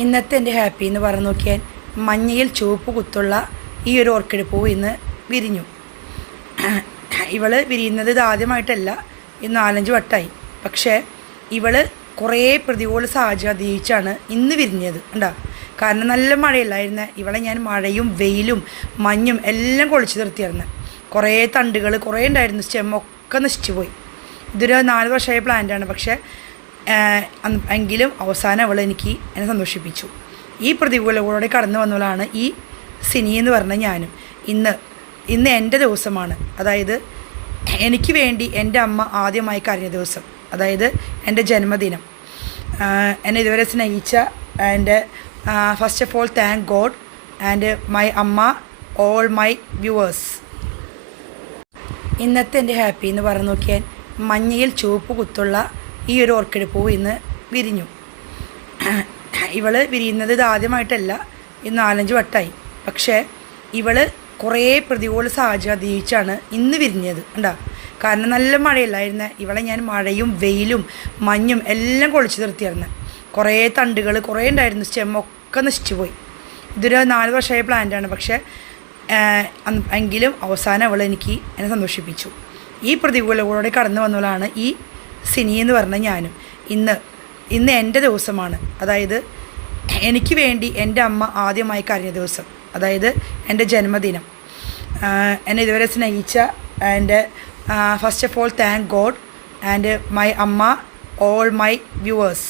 ഇന്നത്തെ എൻ്റെ ഹാപ്പി എന്ന് പറഞ്ഞു നോക്കിയാൽ മഞ്ഞയിൽ ചുവപ്പ് കുത്തുള്ള ഈ ഒരു ഓർക്കിഡ് പൂവ് ഇന്ന് വിരിഞ്ഞു. ഇവൾ വിരിയുന്നത് ഇത് ആദ്യമായിട്ടല്ല, ഇന്ന് 4-5 വട്ടമായി. പക്ഷേ ഇവൾ കുറേ പ്രതികൂല സാഹചര്യം അതിജീവിച്ചാണ് ഇന്ന് വിരിഞ്ഞത്. ഉണ്ടാ, കാരണം നല്ല മഴയില്ലായിരുന്നു. ഇവളെ ഞാൻ മഴയും വെയിലും മഞ്ഞും എല്ലാം കൊളിച്ചു നിർത്തിയായിരുന്നു. കുറേ തണ്ടുകൾ കുറേ ഉണ്ടായിരുന്നു, സ്റ്റെമ്മൊക്കെ നശിച്ചു പോയി. ഇതൊരു 4 വർഷമായ പ്ലാന്റാണ്. പക്ഷേ എങ്കിലും അവസാനം അവൾ എന്നെ സന്തോഷിപ്പിച്ചു. ഈ പ്രതികൂലങ്ങളോടെ കടന്നു വന്നവളാണ് ഈ സിനി എന്ന് പറഞ്ഞ ഞാനും. ഇന്ന് എൻ്റെ ദിവസമാണ്. അതായത് എനിക്ക് വേണ്ടി എൻ്റെ അമ്മ ആദ്യമായി കരഞ്ഞ ദിവസം, അതായത് എൻ്റെ ജന്മദിനം. എന്നെ ഇതുവരെ സ്നേഹിച്ച എൻ്റെ first of all thank God and my അമ്മ, ഓൾ മൈ വ്യൂവേഴ്സ്. ഇന്നത്തെ എൻ്റെ ഹാപ്പി എന്ന് പറഞ്ഞു നോക്കിയാൽ മഞ്ഞയിൽ ചുവപ്പ് കുത്തുള്ള ഈ ഒരു ഓർക്കിഡ് പൂവ് ഇന്ന് വിരിഞ്ഞു. ഇവൾ വിരിയുന്നത് ഇത് ആദ്യമായിട്ടല്ല, ഇന്ന് 4-5 വട്ടമായി. പക്ഷേ ഇവൾ കുറേ പ്രതികൂല സാഹചര്യം അതിജീവിച്ചാണ് ഇന്ന് വിരിഞ്ഞത്. ഉണ്ടാ, കാരണം നല്ല മഴയില്ലായിരുന്നു. ഇവളെ ഞാൻ മഴയും വെയിലും മഞ്ഞും എല്ലാം കൊളിച്ചു നിർത്തിയായിരുന്നു. കുറേ തണ്ടുകൾ കുറേ ഉണ്ടായിരുന്നു, സ്റ്റെമ്മൊക്കെ നശിച്ചു പോയി. ഇതൊരു 4 വർഷമായ പ്ലാന്റാണ്. പക്ഷേ എങ്കിലും അവസാനം അവൾ എന്നെ സന്തോഷിപ്പിച്ചു. ഈ പ്രതികൂലങ്ങളോടെ കടന്നു വന്നവളാണ് ഈ സിനി എന്ന് പറഞ്ഞ ഞാനും. ഇന്ന് എൻ്റെ ദിവസമാണ്. അതായത് എനിക്ക് വേണ്ടി എൻ്റെ അമ്മ ആദ്യമായി കരഞ്ഞ ദിവസം, അതായത് എൻ്റെ ജന്മദിനം. എന്നെ ഇതുവരെ സ്നേഹിച്ച എൻ്റെ first of all thank God and my അമ്മ, ഓൾ മൈ വ്യൂവേഴ്സ്.